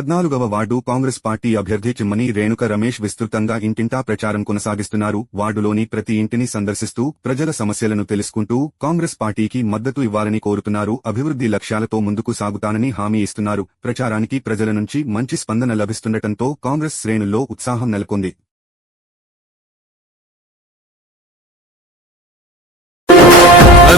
పద్నాలుగవ ward Congress party అభ్యర్థి చిమ్మని రేణుక రమేష్ విస్తృతంగా ఇంటింటా ప్రచారం కొనసాగిస్తున్నారు. వార్డులోని ప్రతి ఇంటిని సందర్శిస్తూ ప్రజల సమస్యలను తెలుసుకుంటూ కాంగ్రెస్ పార్టీకి మద్దతు ఇవ్వాలని కోరుతున్నారు. అభివృద్ధి లక్ష్యాలతో ముందుకు సాగుతానని హామీ ఇస్తున్నారు. ప్రచారానికి ప్రజల నుంచి మంచి స్పందన లభిస్తుండటంతో కాంగ్రెస్ శ్రేణుల్లో ఉత్సాహం నెలకొంది.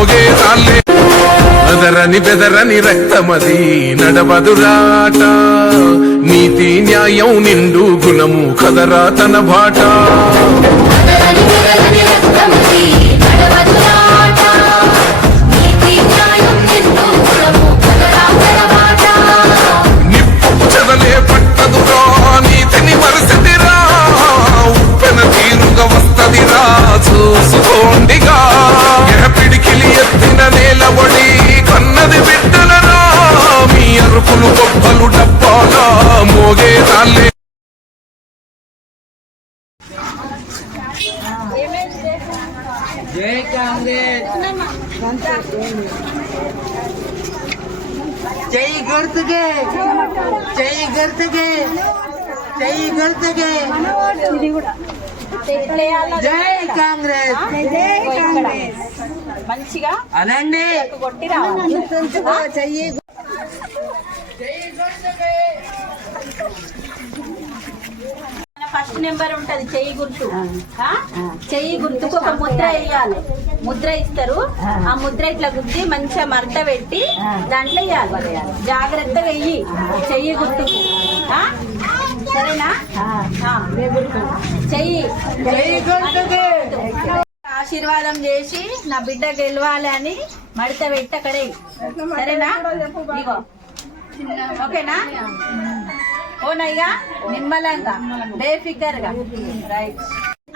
మోగే రాలే అదరని బెదరని రక్తమది నడవదురాట. నీతి న్యాయం నిండు గుణము కదరా తన బాట. చూసుకోండిగా. పిడికిలి ఎత్తిన నేలబడి కన్నది బిడ్డలరా మీ అరుపులు గొప్పలు డబ్బాలా? మోగే రాలే. జై కాంగ్రెస్. జై గుర్తుకే. జై గుర్తుకే. జై గుర్తుకే. జై కాంగ్రెస్. మంచిగా కొట్టి రావాలి. మన ఫస్ట్ నెంబర్ ఉంటది చెయ్యి గుర్తు. ఆ? చెయ్యి గుర్తుకు ఒక ముద్ర వేయాలి. ముద్ర ఇస్తారు. ఆ. ముద్ర ఇట్లా గుద్ది మంచిగా మడత పెట్టి దాంట్లో వేయాలి. జాగ్రత్తగా వెయ్యి చెయ్యి గుర్తుకు. ఆ? సరేనా? ఆ. చెయ్యి. జై గుర్తుకే. ఆశీర్వాదం చేసి నా బిడ్డ గెలవాలి అని మడత పెట్టి అక్కడే. సరేనా? ఇగో ఓకేనా? ఓనయ్యా నిమ్మలంగా బేఫిక్కర్గా రైట్.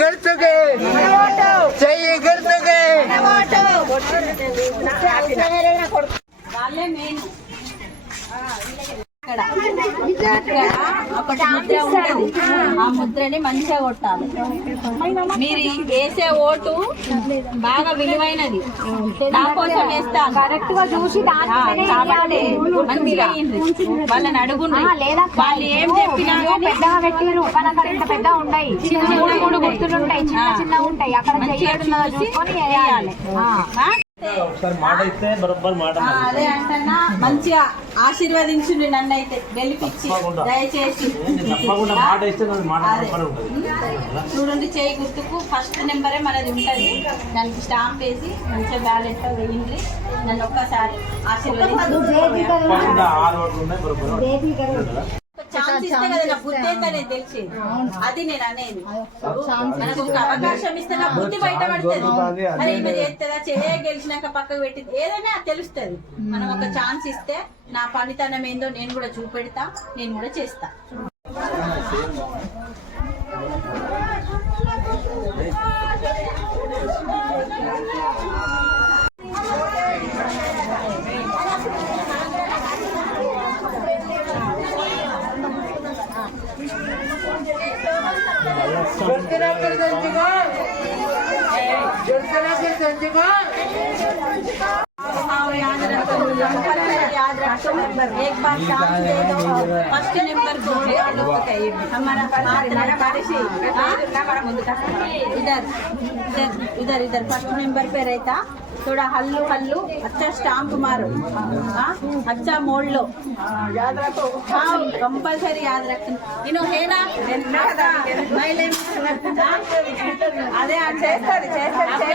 గుర్తుకే జై గుర్తుకే వాళ్ళే మెయిన్ ఇక్కడ ఇక్కడ ఒకటి ముద్ర ఉంటుంది. ఆ ముద్రని మంచిగా కొట్టాలి. మీరు వేసే ఓటు బాగా విలువైనది. నా కోసం వేస్తాను. కరెక్ట్గా చూసి మంచిగా. వాళ్ళని అడుగుండి వాళ్ళు ఏం చెప్పినా పెద్దగా పెట్టిరు ఇంత పెద్ద ఉన్నాయి చిన్న మూడు గుర్తులు ఉంటాయి. చిన్న చిన్న ఉంటాయి. అక్కడ మంచిగా అదే అంటన్నా మంచిగా ఆశీర్వదించుండి నన్ను అయితే గెలిపించి దయచేసి. అదే. చూడండి చేయి గుర్తుకు ఫస్ట్ నెంబరే మనది ఉంటది. దానికి స్టాంప్ వేసి మంచిగా బ్యాలెట్ వేయండి. నన్ను ఒక్కసారి ఆశీర్వదించి ఛాన్స్ ఇస్తే కదా నా బుద్ధి ఏందనేది తెలిసేది అది నేను అనేది మనకు ఒక అవకాశం ఇస్తే నా బుద్ధి బయట పడుతుంది. అరే ఈమె చేస్తుందా? చేయ గెలిచినాక పక్కకు పెట్టింది. ఏదైనా తెలుస్తుంది. మనం ఒక ఛాన్స్ ఇస్తే నా పనితనం ఏందో నేను కూడా చూపెడతా నేను కూడా చేస్తా. एक बार चांस दे दो फर्स्ट नंबर को हमारा मात्र पारसी इधर इधर इधर इधर फर्स्ट नंबर पे रहता थोड़ा हल्लू हल्लू अच्छा स्टाम्प मारो हाँ? अच्छा मोड़ लो याद रखो हाँ कंपल्सरी याद रखना इनो है ना చేస్తుంది చేస్తుంది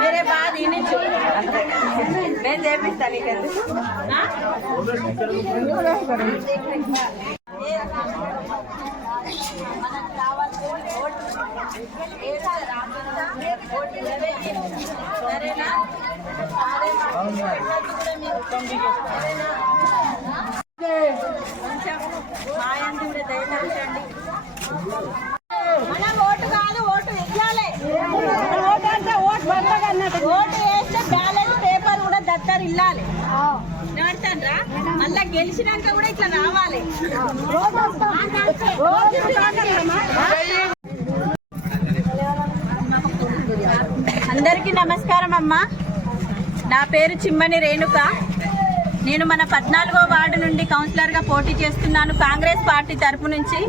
మేరే బాధ ఇనిచ్చు నేను చేపిస్తాను నీకు సరేనా? కొంచెం కూడా దయచేయండి మనం ఓటు కాదు ఓటు వెయ్యాలి ఓటు అంటే ఓటు ఓటు వేస్తే బ్యాలెట్ పేపర్ కూడా దత్తరు ఇల్లాలి నడతాన్రా మళ్ళా గెలిచినాక కూడా ఇట్లా రావాలి అందరికీ నమస్కారం అమ్మా. నా పేరు చిమ్మని రేణుక. నేను మన పద్నాలుగో వార్డు నుండి కౌన్సిలర్గా పోటీ చేస్తున్నాను కాంగ్రెస్ పార్టీ తరపు నుంచి.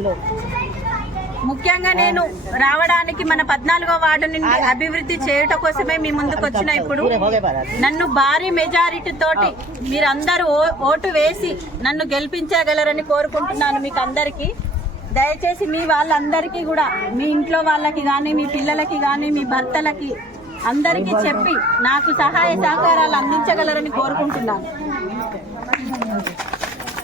ముఖ్యంగా నేను రావడానికి మన పద్నాలుగో వార్డు నుండి అభివృద్ధి చేయటం కోసమే మీ ముందుకు వచ్చిన ఇప్పుడు. నన్ను భారీ మెజారిటీ తోటి మీరందరూ ఓ- ఓటు వేసి నన్ను గెలిపించగలరని కోరుకుంటున్నాను మీకు అందరికీ. దయచేసి మీ వాళ్ళందరికీ కూడా మీ ఇంట్లో వాళ్ళకి కానీ మీ పిల్లలకి కానీ మీ భర్తలకి అందరికీ చెప్పి నాకు సహాయ సహకారాలు అందించగలరని కోరుకుంటున్నాను.